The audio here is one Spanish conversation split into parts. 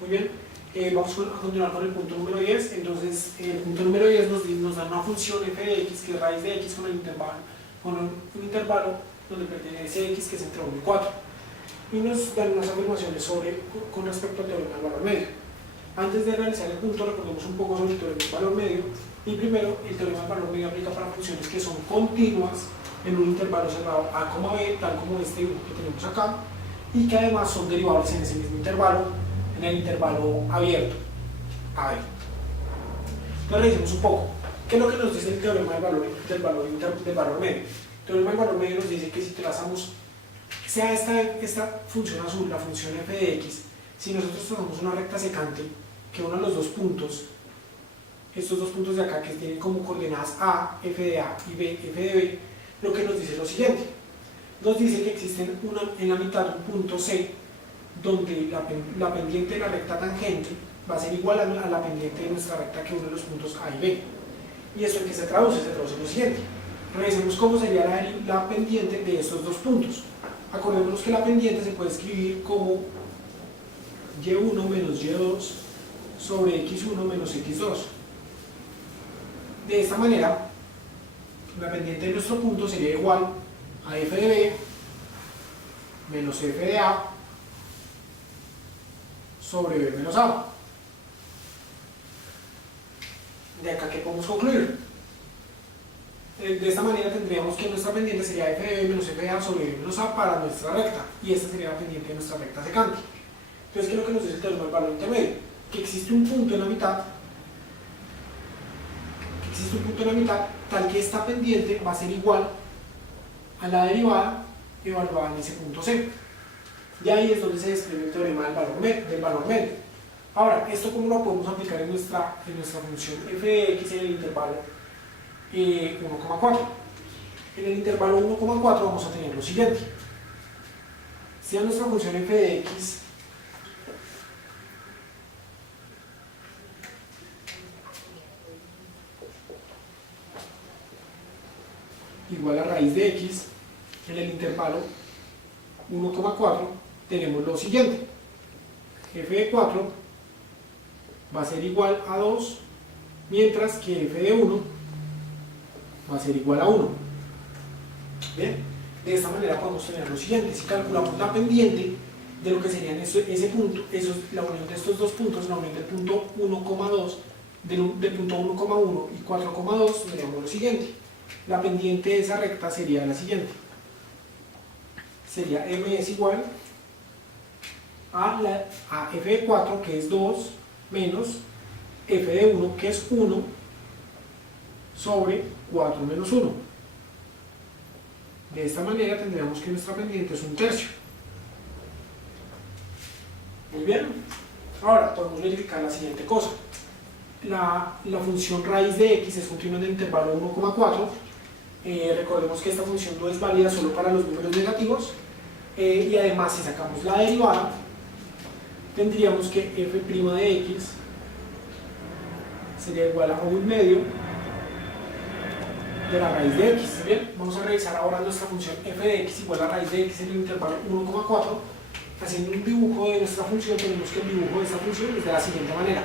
Muy bien, vamos a continuar con el punto número 10. Entonces, el punto número 10 nos da una función f de x, que es raíz de x con un intervalo donde pertenece x, que es entre 1 y 4. Y nos dan unas afirmaciones con respecto al teorema del valor medio. Antes de realizar el punto, recordemos un poco sobre el teorema del valor medio. Y primero, el teorema del valor medio aplica para funciones que son continuas en un intervalo cerrado a, b, tal como este dibujo que tenemos acá, y que además son derivables en ese mismo intervalo, en el intervalo abierto a b. Entonces revisemos un poco. ¿Qué es lo que nos dice el teorema del valor medio? El teorema del valor medio nos dice que si trazamos, sea esta función azul, la función f de x, si nosotros trazamos una recta secante que une los dos puntos, estos dos puntos de acá que tienen como coordenadas a, f de a, y b, f de b, lo que nos dice es lo siguiente. Nos dice que existe en la mitad un punto C, donde la pendiente de la recta tangente va a ser igual a la pendiente de nuestra recta que une los puntos A y B. ¿Y eso en qué se traduce? Se traduce en lo siguiente. Revisemos cómo sería la pendiente de estos dos puntos. Acordémonos que la pendiente se puede escribir como y1 menos y2 sobre x1 menos x2. De esta manera, la pendiente de nuestro punto sería igual a f de b menos f de a sobre b menos a. De acá, ¿qué podemos concluir? De esta manera tendríamos que nuestra pendiente sería f de b menos f de a sobre b menos a para nuestra recta, y esta sería la pendiente de nuestra recta secante. Entonces, ¿qué es lo que nos dice el teorema del valor intermedio? Que existe un punto en la mitad, tal que esta pendiente va a ser igual a la derivada evaluada en ese punto C. Y ahí es donde se describe el teorema del valor medio. Ahora, ¿esto cómo lo podemos aplicar en nuestra función f de x en el intervalo 1,4? En el intervalo 1,4 vamos a tener lo siguiente. Si a nuestra función f de x igual a raíz de x, en el intervalo 1,4 tenemos lo siguiente. F de 4 va a ser igual a 2, mientras que f de 1 va a ser igual a 1. ¿Bien? De esta manera podemos tener lo siguiente. Si calculamos la pendiente de lo que serían ese punto, la unión de estos dos puntos, la unión del punto 1,2, del punto 1,1 y 4,2, tendríamos lo siguiente. La pendiente de esa recta sería la siguiente. Sería m es igual a f de 4, que es 2, menos f de 1, que es 1, sobre 4 menos 1. De esta manera tendríamos que nuestra pendiente es 1/3. Muy bien. Ahora podemos verificar la siguiente cosa. La función raíz de x es continua en el intervalo 1,4. Recordemos que esta función no es válida solo para los números negativos, y además, si sacamos la derivada, tendríamos que f' de x sería igual a 1 medio de la raíz de x. Bien, vamos a revisar ahora nuestra función f de x igual a raíz de x en el intervalo 1,4. Haciendo un dibujo de nuestra función, tenemos que el dibujo de esta función es de la siguiente manera.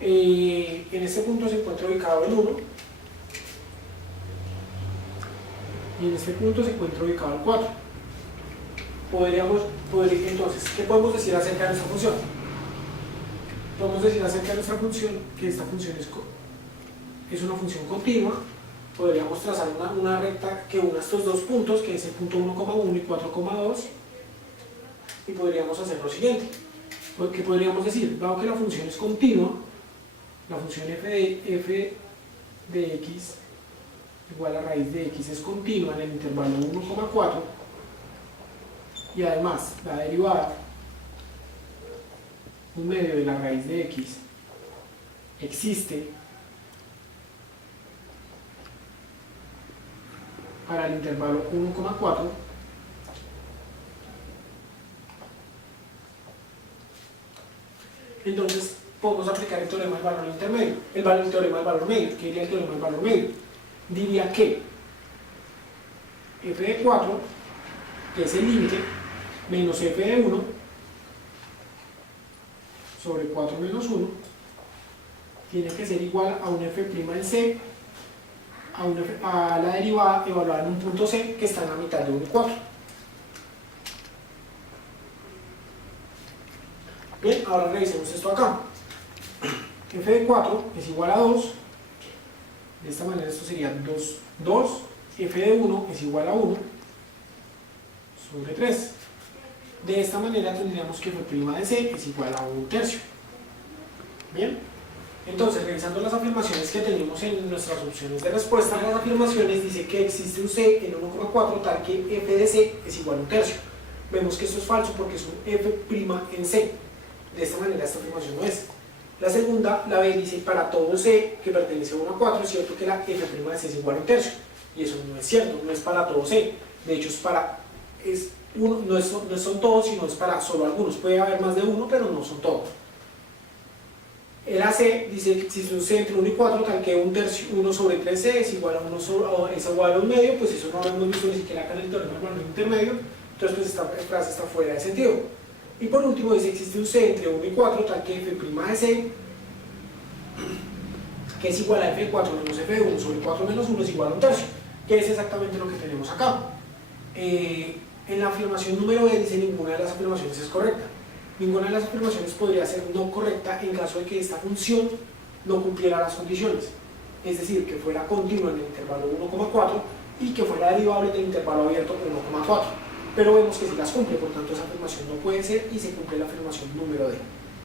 En este punto se encuentra ubicado el 1, y en este punto se encuentra ubicado el 4. Entonces, ¿qué podemos decir acerca de nuestra función? Podemos decir acerca de nuestra función que esta función es una función continua. Podríamos trazar una recta que una estos dos puntos, que es el punto 1,1 y 4,2, y podríamos hacer lo siguiente. ¿Qué podríamos decir? Dado que la función es continua, la función f de x igual a raíz de x es continua en el intervalo 1,4, y además la derivada 1 medio de la raíz de x existe para el intervalo 1,4, entonces podemos aplicar el teorema del valor intermedio, el teorema del valor medio. ¿Qué diría el teorema del valor medio? Diría que f de 4, que es el límite, menos f de 1, sobre 4 menos 1 tiene que ser igual a un f' en c, a la derivada evaluada en un punto c que está en la mitad de 1 y 4. Bien, ahora revisemos esto acá. F de 4 es igual a 2, de esta manera esto sería 2, f de 1 es igual a 1 sobre 3. De esta manera tendríamos que f' de c es igual a 1/3. Bien, entonces revisando las afirmaciones que tenemos en nuestras opciones de respuesta, las afirmaciones dice que existe un c en 1,4 tal que f de c es igual a 1/3. Vemos que esto es falso porque es un f' en c. De esta manera esta afirmación no es. La segunda, la B, dice para todo C que pertenece a 1 a 4 es cierto que la f' de C es igual a 1/3. Y eso no es cierto, no es para todo C. De hecho no son todos, sino es para solo algunos. Puede haber más de uno, pero no son todos. El AC dice que existe un C entre 1 y 4 tal que 1 sobre 3C es igual a 1 medio, pues eso no lo hemos visto ni siquiera acá en el teorema del valor intermedio. Entonces pues esta frase está fuera de sentido. Y por último dice que existe un C entre 1 y 4 tal que f' de C que es igual a f de 4 menos f de 1 sobre 4 menos 1 es igual a 1/3, que es exactamente lo que tenemos acá. En la afirmación número B dice ninguna de las afirmaciones es correcta. Ninguna de las afirmaciones podría ser no correcta en caso de que esta función no cumpliera las condiciones, es decir, que fuera continua en el intervalo 1,4 y que fuera derivable del intervalo abierto 1,4. Pero vemos que sí las cumple, por tanto esa afirmación no puede ser y se cumple la afirmación número D.